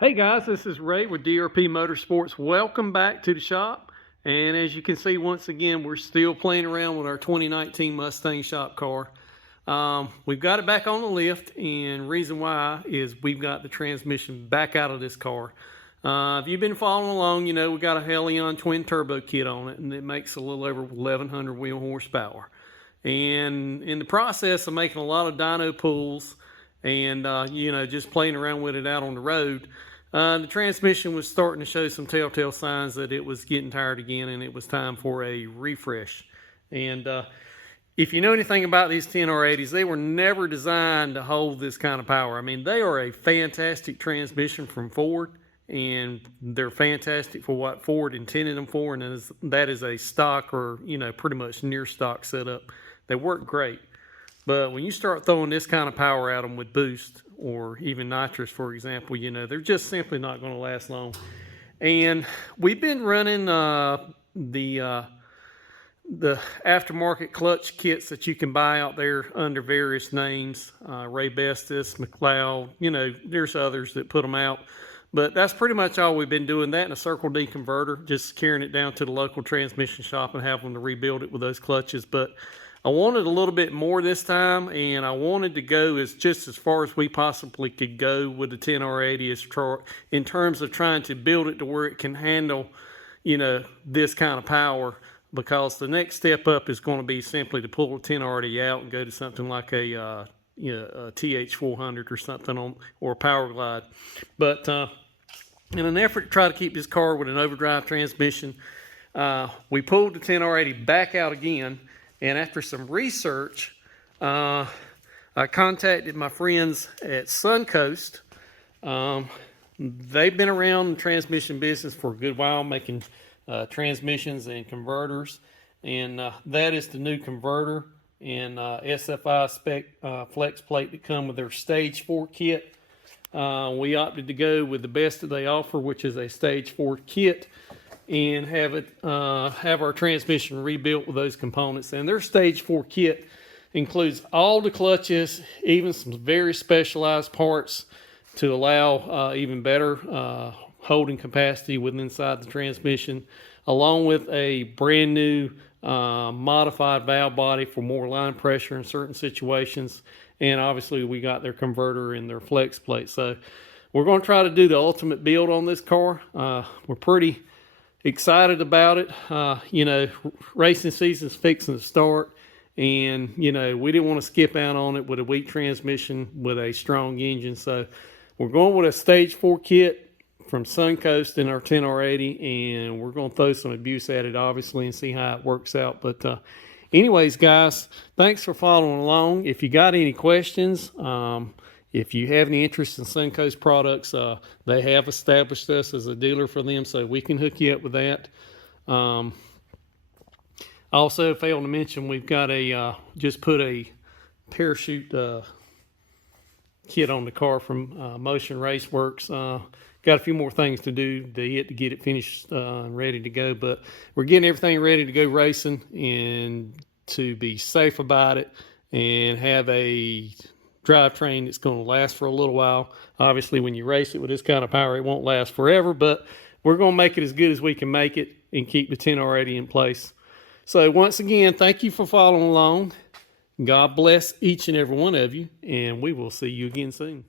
Hey guys, this is Ray with DRP Motorsports. Welcome back to the shop. And as you can see, once again, we're still playing around with our 2019 Mustang shop car. We've got it back on the lift, and reason why is we've got the transmission back out of this car. If you've been following along, you know we got a Helion twin turbo kit on it, and it makes a little over 1,100 wheel horsepower. And in the process of making a lot of dyno pulls and just playing around with it out on the road, the transmission was starting to show some telltale signs that it was getting tired again and it was time for a refresh. And if you know anything about these 10R80s, they were never designed to hold this kind of power. I mean, they are a fantastic transmission from Ford, and they're fantastic for what Ford intended them for, and that is a stock or pretty much near stock setup. They work great. But when you start throwing this kind of power at them with boost or even nitrous, for example, they're just simply not going to last long. And we've been running the aftermarket clutch kits that you can buy out there under various names, Ray Bestis, McLeod, there's others that put them out. But that's pretty much all we've been doing, that and a Circle D converter, just carrying it down to the local transmission shop and having them to rebuild it with those clutches. But I wanted a little bit more this time, and I wanted to go just as far as we possibly could go with the 10R80 in terms of trying to build it to where it can handle, this kind of power, because the next step up is going to be simply to pull the 10R80 out and go to something like a TH400 or something or a Power Glide. But in an effort to try to keep this car with an overdrive transmission, we pulled the 10R80 back out again. And after some research, I contacted my friends at Suncoast. They've been around the transmission business for a good while, making transmissions and converters. And that is the new converter and SFI spec flex plate that come with their Stage 4 kit. We opted to go with the best that they offer, which is a Stage 4 kit, and have our transmission rebuilt with those components. And their Stage 4 kit includes all the clutches, even some very specialized parts to allow even better holding capacity inside the transmission, along with a brand new modified valve body for more line pressure in certain situations. And obviously we got their converter and their flex plate. So we're going to try to do the ultimate build on this car. We're pretty excited about it. Racing season's fixing to start, and we didn't want to skip out on it with a weak transmission with a strong engine. So we're going with a Stage 4 kit from Suncoast in our 10R80, and we're going to throw some abuse at it, obviously, and see how it works out. But anyways, guys, thanks for following along. If you got any questions, if you have any interest in Suncoast products, they have established us as a dealer for them, so we can hook you up with that. Also, failed to mention, we've got just put a parachute kit on the car from Motion Raceworks. Got a few more things to do to get it finished and ready to go, but we're getting everything ready to go racing and to be safe about it and have a drivetrain that's going to last for a little while. Obviously, when you race it with this kind of power, it won't last forever, but we're going to make it as good as we can make it and keep the 10R80 in place. So once again, thank you for following along. God bless each and every one of you, and we will see you again soon.